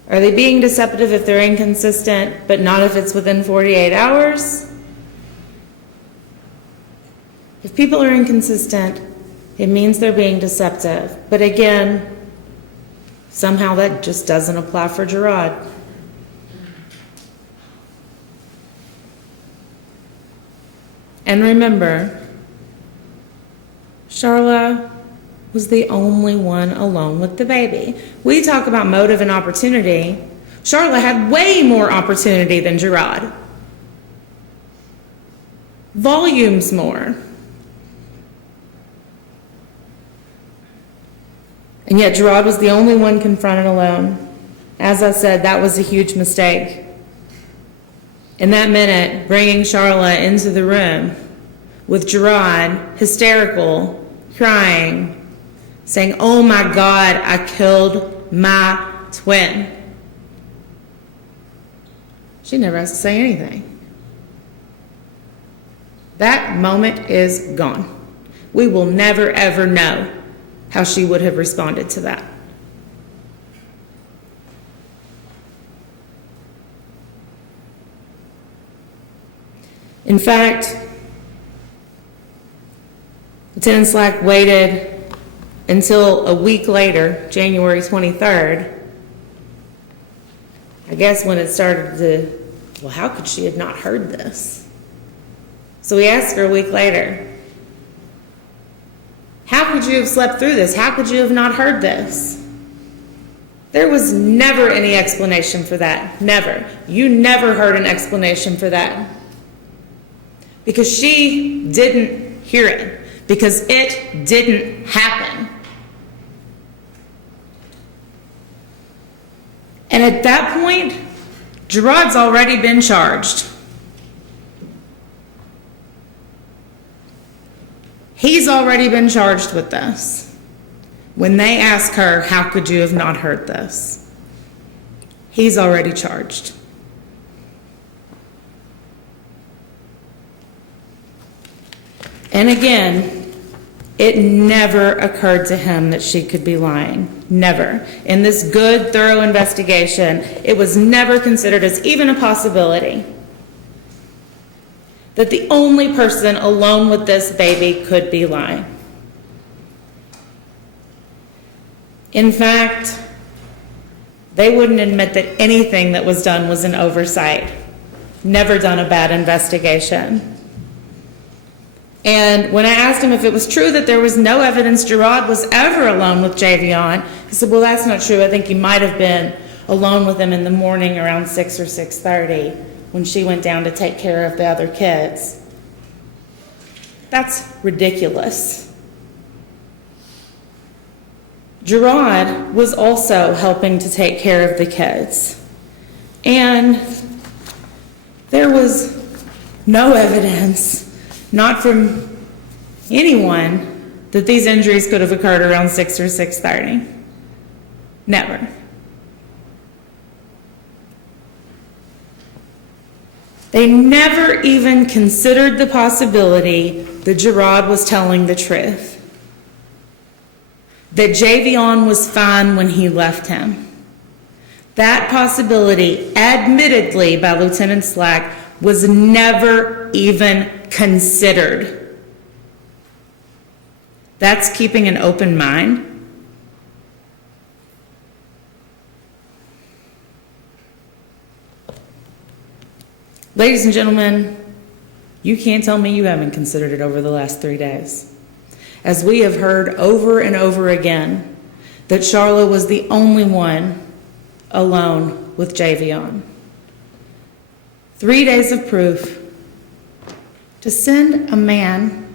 Are they being deceptive if they're inconsistent, but not if it's within 48 hours? If people are inconsistent, it means they're being deceptive. But again, somehow that just doesn't apply for Gerard. And remember, Charla was the only one alone with the baby. We talk about motive and opportunity. Charla had way more opportunity than Gerard. Volumes more. And yet Gerard was the only one confronted alone. As I said, that was a huge mistake. In that minute, bringing Charla into the room with Gerard, hysterical, crying, saying, "Oh my God, I killed my twin." She never has to say anything. That moment is gone. We will never, ever know how she would have responded to that. In fact, Lieutenant Slack waited until a week later, January 23rd, I guess when it started to, well, how could she have not heard this? So we asked her a week later, how could you have slept through this? How could you have not heard this? There was never any explanation for that. Never. You never heard an explanation for that. Because she didn't hear it. Because it didn't happen. And at that point, Gerard's already been charged. He's already been charged with this. When they ask her, how could you have not heard this? He's already charged. And again, it never occurred to him that she could be lying. Never. In this good, thorough investigation, it was never considered as even a possibility that the only person alone with this baby could be lying. In fact, they wouldn't admit that anything that was done was an oversight. Never done a bad investigation. And when I asked him if it was true that there was no evidence Gerard was ever alone with Javion, he said, well, that's not true. I think he might have been alone with him in the morning around 6 or 6:30 when she went down to take care of the other kids. That's ridiculous. Gerard was also helping to take care of the kids. And there was no evidence, not from anyone, that these injuries could have occurred around 6 or 6:30. Never. They never even considered the possibility that Gerard was telling the truth. That Javion was fine when he left him. That possibility, admittedly by Lieutenant Slack, was never even considered. That's keeping an open mind. Ladies and gentlemen, you can't tell me you haven't considered it over the last 3 days. As we have heard over and over again that Charla was the only one alone with Javion. 3 days of proof to send a man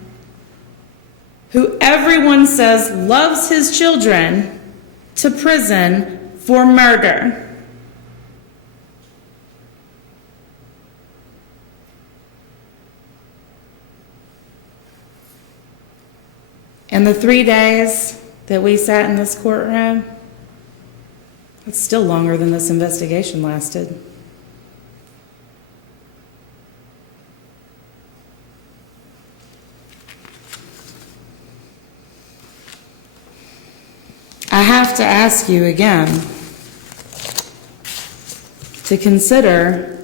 who everyone says loves his children to prison for murder. And the 3 days that we sat in this courtroom, it's still longer than this investigation lasted. I have to ask you again to consider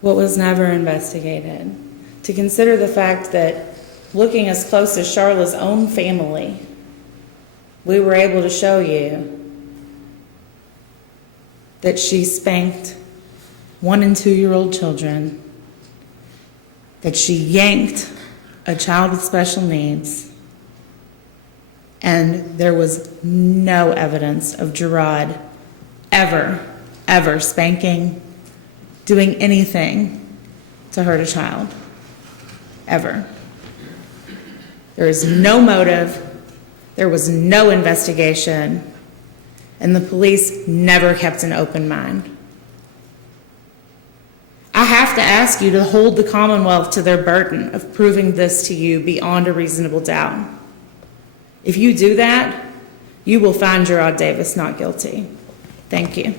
what was never investigated, to consider the fact that looking as close as Charlotte's own family, we were able to show you that she spanked 1- and 2-year-old children, that she yanked a child with special needs, and there was no evidence of Gerard ever spanking, doing anything to hurt a child, ever. There is no motive, there was no investigation, and the police never kept an open mind. I have to ask you to hold the Commonwealth to their burden of proving this to you beyond a reasonable doubt. If you do that, you will find Gerard Davis not guilty. Thank you.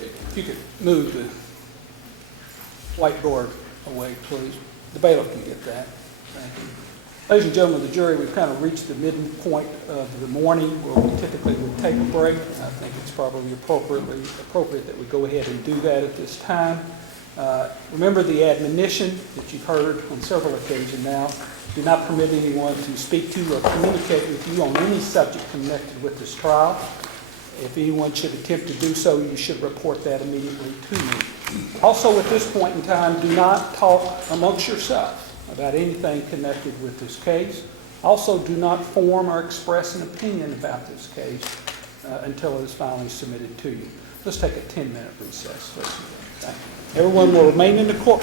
If you could move the whiteboard away, please. The bailiff can get that. Thank you. Ladies and gentlemen of the jury, we've kind of reached the midpoint of the morning where we typically would take a break. I think it's probably appropriate that we go ahead and do that at this time. Remember the admonition that you've heard on several occasions now. Do not permit anyone to speak to or communicate with you on any subject connected with this trial. If anyone should attempt to do so, you should report that immediately to me. Also, at this point in time, do not talk amongst yourselves about anything connected with this case. Also, do not form or express an opinion about this case until it is finally submitted to you. Let's take a 10-minute recess. Thank you. Everyone will remain in the courtroom